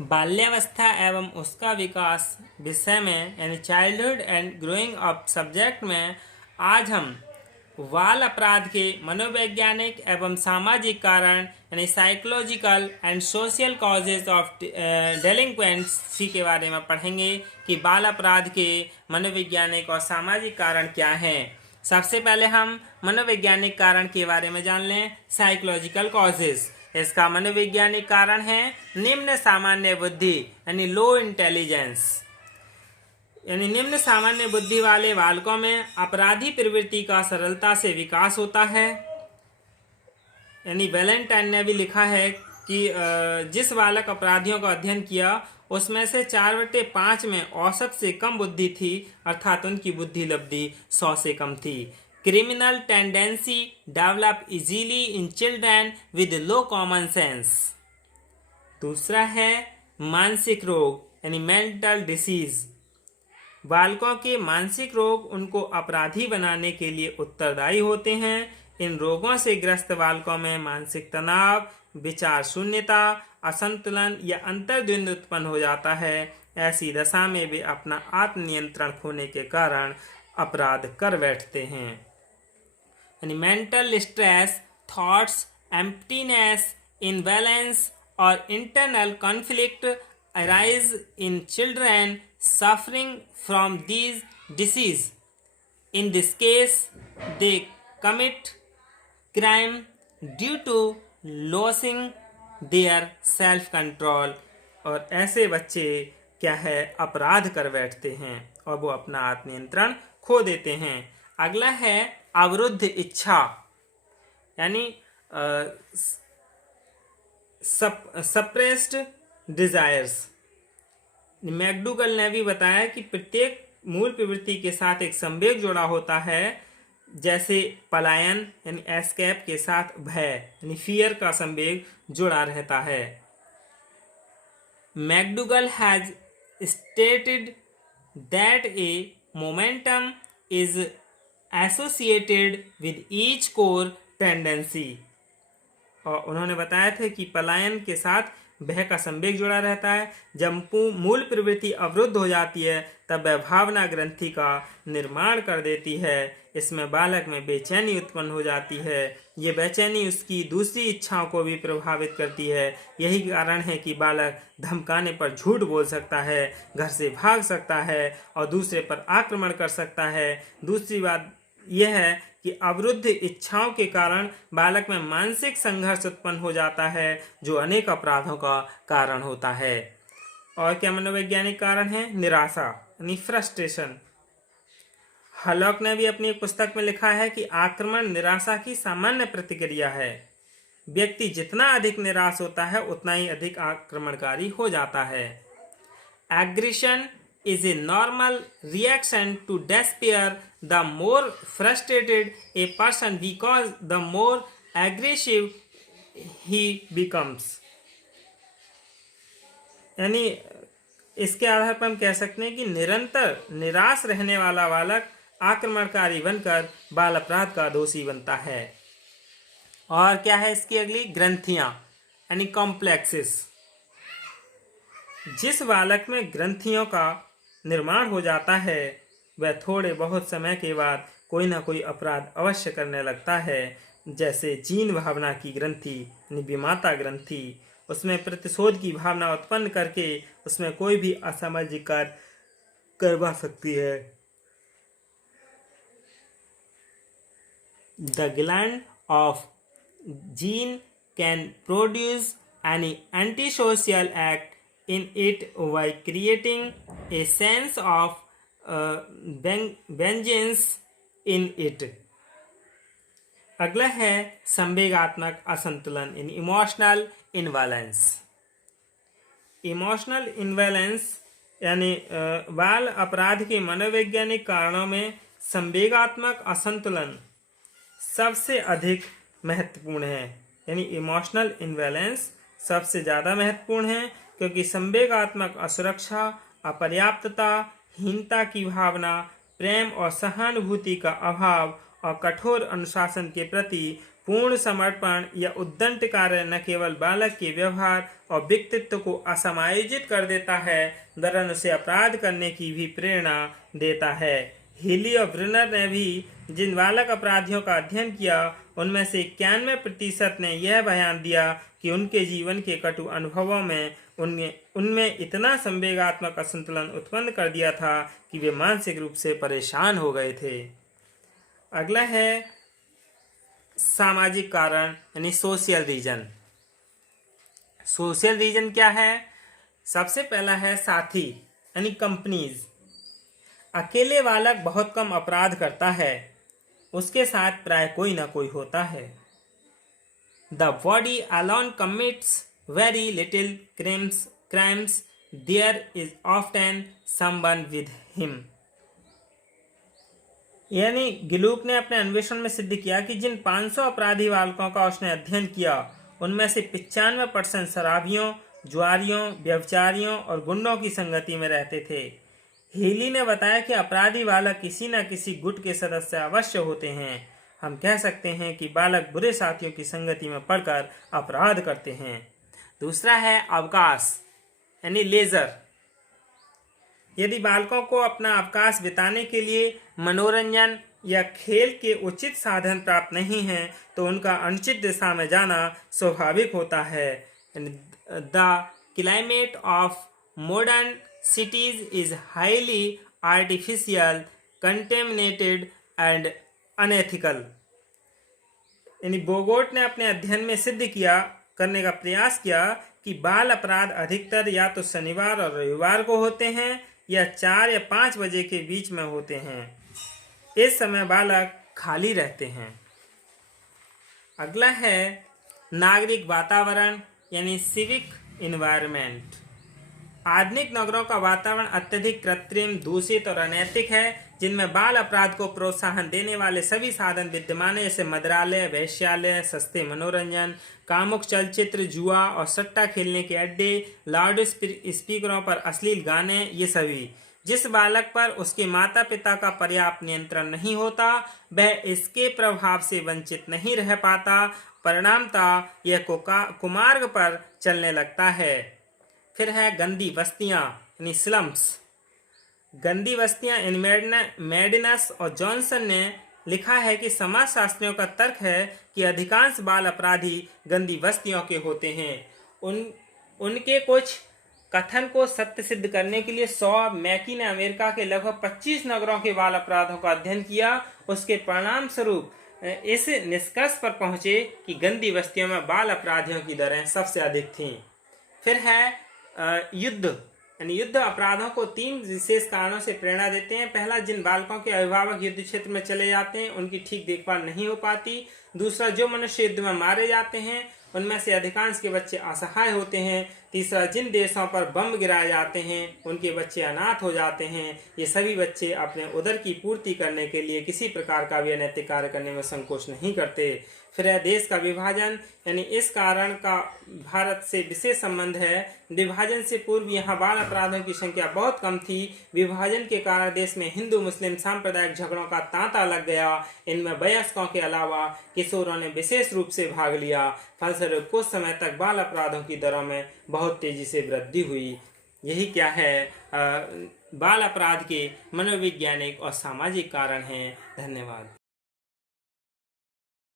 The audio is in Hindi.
बाल्यावस्था एवं उसका विकास विषय में यानी childhood and growing up subject में आज हम बाल अपराध के मनोवैज्ञानिक एवं सामाजिक कारण यानी psychological and social causes of delinquency के बारे में पढ़ेंगे कि बाल अपराध के मनोवैज्ञानिक और सामाजिक कारण क्या हैं। सबसे पहले हम मनोवैज्ञानिक कारण के बारे में जान लें। साइकोलॉजिकल कॉजेज, इसका मनोवैज्ञानिक कारण है निम्न सामान्य बुद्धि यानी लो इंटेलिजेंस, यानी निम्न सामान्य बुद्धि वाले बालकों में अपराधी प्रवृत्ति का सरलता से विकास होता है। यानी वैलेंटाइन ने भी लिखा है कि जिस बालक अपराधियों का अध्ययन किया उसमें से 4/5 में औसत से कम बुद्धि थी, अर्थात उनकी बुद्धि लब्धि 100 से कम थी। Criminal tendency develop easily in children with low common sense. दूसरा है मानसिक रोग यानी मेंटल डिसीज। बालकों के मानसिक रोग उनको अपराधी बनाने के लिए उत्तरदायी होते हैं। इन रोगों से ग्रस्त बालकों में मानसिक तनाव, विचार शून्यता, असंतुलन या अंतर्द्वंद उत्पन्न हो जाता है। ऐसी दशा में वे अपना आत्मनियंत्रण खोने के कारण अपराध कर बैठते हैं। यानी mental stress, thoughts, emptiness, imbalance और internal conflict arise in children suffering from these disease. In this case, they commit crime due to losing their self-control. और ऐसे बच्चे क्या है अपराध कर बैठते हैं और वो अपना आत्मनियंत्रण खो देते हैं। अगला है अवरुद्ध इच्छा यानी सप्रेस्ड डिजायर्स। मैकडूगल ने भी बताया कि प्रत्येक मूल प्रवृत्ति के साथ एक संवेग जुड़ा होता है, जैसे पलायन यानी एस्केप के साथ भय यानी फियर का संवेग जुड़ा रहता है। McDougall has stated that A momentum is associated with each core tendency. और उन्होंने बताया था कि पलायन के साथ भय का संवेग जुड़ा रहता है। जब मूल प्रवृत्ति अवरुद्ध हो जाती है तब वह भावना ग्रंथि का निर्माण कर देती है। इसमें बालक में बेचैनी उत्पन्न हो जाती है। ये बेचैनी उसकी दूसरी इच्छाओं को भी प्रभावित करती है। यही कारण है कि बालक धमकाने पर झूठ बोल सकता है, घर से भाग सकता है और दूसरे पर आक्रमण कर सकता है। दूसरी बात यह है कि अवरुद्ध इच्छाओं के कारण बालक में मानसिक संघर्ष उत्पन्न हो जाता है, जो अनेक अपराधों का कारण होता है। और क्या मनोवैज्ञानिक कारण है? निराशा यानी फ्रस्ट्रेशन। हलॉक ने भी अपनी एक पुस्तक में लिखा है कि आक्रमण निराशा की सामान्य प्रतिक्रिया है। व्यक्ति जितना अधिक निराश होता है उतना ही अधिक आक्रमणकारी हो जाता है। Aggression is a normal reaction to despair. The more frustrated a person becomes, the more aggressive he becomes. यानी इसके आधार पर हम कह सकते हैं कि निरंतर निराश रहने वाला बालक आक्रमणकारी बनकर बाल अपराध का दोषी बनता है। और क्या है इसकी अगली? ग्रंथियां यानी कॉम्प्लेक्सेस। जिस बालक में ग्रंथियों का निर्माण हो जाता है वह थोड़े बहुत समय के बाद कोई ना कोई अपराध अवश्य करने लगता है। जैसे जीन भावना की ग्रंथि यानी विमाता ग्रंथि, उसमें प्रतिशोध की भावना उत्पन्न करके उसमें कोई भी असामाजिक कार्य करवा सकती है। The gland of gene can produce any antisocial act in it by creating a sense of vengeance in it. अगला है संवेगात्मक असंतुलन इन इमोशनल इनबैलेंस। इमोशनल इनबैलेंस यानी बाल अपराध के मनोवैज्ञानिक कारणों में संवेगात्मक असंतुलन सबसे अधिक महत्वपूर्ण है। यानी इमोशनल इनबैलेंस सबसे ज़्यादा महत्वपूर्ण है, क्योंकि संवेगात्मक असुरक्षा, अपर्याप्तता, हीनता की भावना, प्रेम और सहानुभूति का अभाव और कठोर अनुशासन के प्रति पूर्ण समर्पण या उद्दंड कार्य न केवल बालक के व्यवहार और व्यक्तित्व को असमायोजित कर देता है, वरन उसे अपराध करने की भी प्रेरणा देता है। हीली और ब्रुनर ने भी जिन बालक अपराधियों का अध्ययन किया, उनमें से 91% ने यह बयान दिया कि उनके जीवन के कटु अनुभवों में उनमें इतना संवेगात्मक असंतुलन उत्पन्न कर दिया था कि वे मानसिक रूप से परेशान हो गए थे। अगला है सामाजिक कारण यानी सोशल रीजन। सोशल रीजन क्या है? सबसे पहला है साथी यानी कंपनीज। अकेले बालक बहुत कम अपराध करता है, उसके साथ प्राय कोई ना कोई होता है। The body alone commits very little crimes. There is often someone with him. यानी गिलूक ने अपने अन्वेषण में सिद्ध किया कि जिन 500 अपराधी बालकों का उसने अध्ययन किया, उनमें से 95% शराबियों, जुआरियों, व्यभिचारियों और गुंडों की संगति में रहते थे। हीली ने बताया कि अपराधी बालक किसी न किसी गुट के सदस्य अवश्य होते हैं। हम कह सकते हैं कि बालक बुरे साथियों की संगति में पड़कर अपराध करते हैं। दूसरा है अवकाश यानी लेजर। यदि बालकों को अपना अवकाश बिताने के लिए मनोरंजन या खेल के उचित साधन प्राप्त नहीं हैं, तो उनका अनुचित दिशा में जाना स्वाभाविक होता है। The climate of modern cities is highly artificial, contaminated and unethical. यानी बोगोट ने अपने अध्ययन में सिद्ध करने का प्रयास किया कि बाल अपराध अधिकतर या तो शनिवार और रविवार को होते हैं या 4 या 5 बजे के बीच में होते हैं। इस समय बालक खाली रहते हैं। अगला है नागरिक वातावरण यानी सिविक इन्वायरमेंट। आधुनिक नगरों का वातावरण अत्यधिक कृत्रिम, दूषित और अनैतिक है, जिनमें बाल अपराध को प्रोत्साहन देने वाले सभी साधन विद्यमान है, जैसे मदिरालय, वेश्यालय, सस्ते मनोरंजन, कामुक चलचित्र, जुआ और सट्टा खेलने के अड्डे, लाउड स्पीकरों पर अश्लील गाने, ये सभी। जिस बालक पर उसके माता पिता का पर्याप्त नियंत्रण नहीं होता, वह इसके प्रभाव से वंचित नहीं रह पाता, परिणामतः यह कुमार्ग पर चलने लगता है। फिर है गंदी बस्तियां यानी स्लम्स। गंदी बस्तियां इन मेडिनस और जॉनसन ने लिखा है कि समाजशास्त्रियों का तर्क है कि अधिकांश बाल अपराधी गंदी बस्तियों के होते हैं। उनके कुछ कथन को सत्य सिद्ध करने के लिए मैकी ने अमेरिका के लगभग 25 नगरों के बाल अपराधों का अध्ययन किया। उसके परिणाम स्वरूप इस निष्कर्ष पर पहुंचे कि गंदी बस्तियों में बाल अपराधियों की दरें सबसे अधिक थीं। फिर है युद्ध यानी युद्ध अपराधों को 3 विशेष कारणों से प्रेरणा देते हैं। पहला, जिन बालकों के अभिभावक युद्ध क्षेत्र में चले जाते हैं, उनकी ठीक देखभाल नहीं हो पाती। दूसरा, जो मनुष्य युद्ध में मारे जाते हैं, उनमें से अधिकांश के बच्चे असहाय होते हैं। तीसरा, जिन देशों पर बम गिराए जाते हैं, उनके बच्चे अनाथ हो जाते हैं। ये सभी बच्चे अपने उदर की पूर्ति करने के लिए किसी प्रकार का भी अनैतिक कार्य करने में संकोच नहीं करते। फिर है देश का विभाजन यानी इस कारण का भारत से विशेष संबंध है। विभाजन से पूर्व यहाँ बाल अपराधों की संख्या बहुत कम थी। विभाजन के कारण देश में हिंदू मुस्लिम सांप्रदायिक झगड़ों का तांता लग गया। इनमें वयस्कों के अलावा किशोरों ने विशेष रूप से भाग लिया। फलस्वरूप कुछ समय तक बाल अपराधों की दरों में बहुत तेजी से वृद्धि हुई। यही क्या है बाल अपराध के मनोवैज्ञानिक और सामाजिक कारण हैं। धन्यवाद।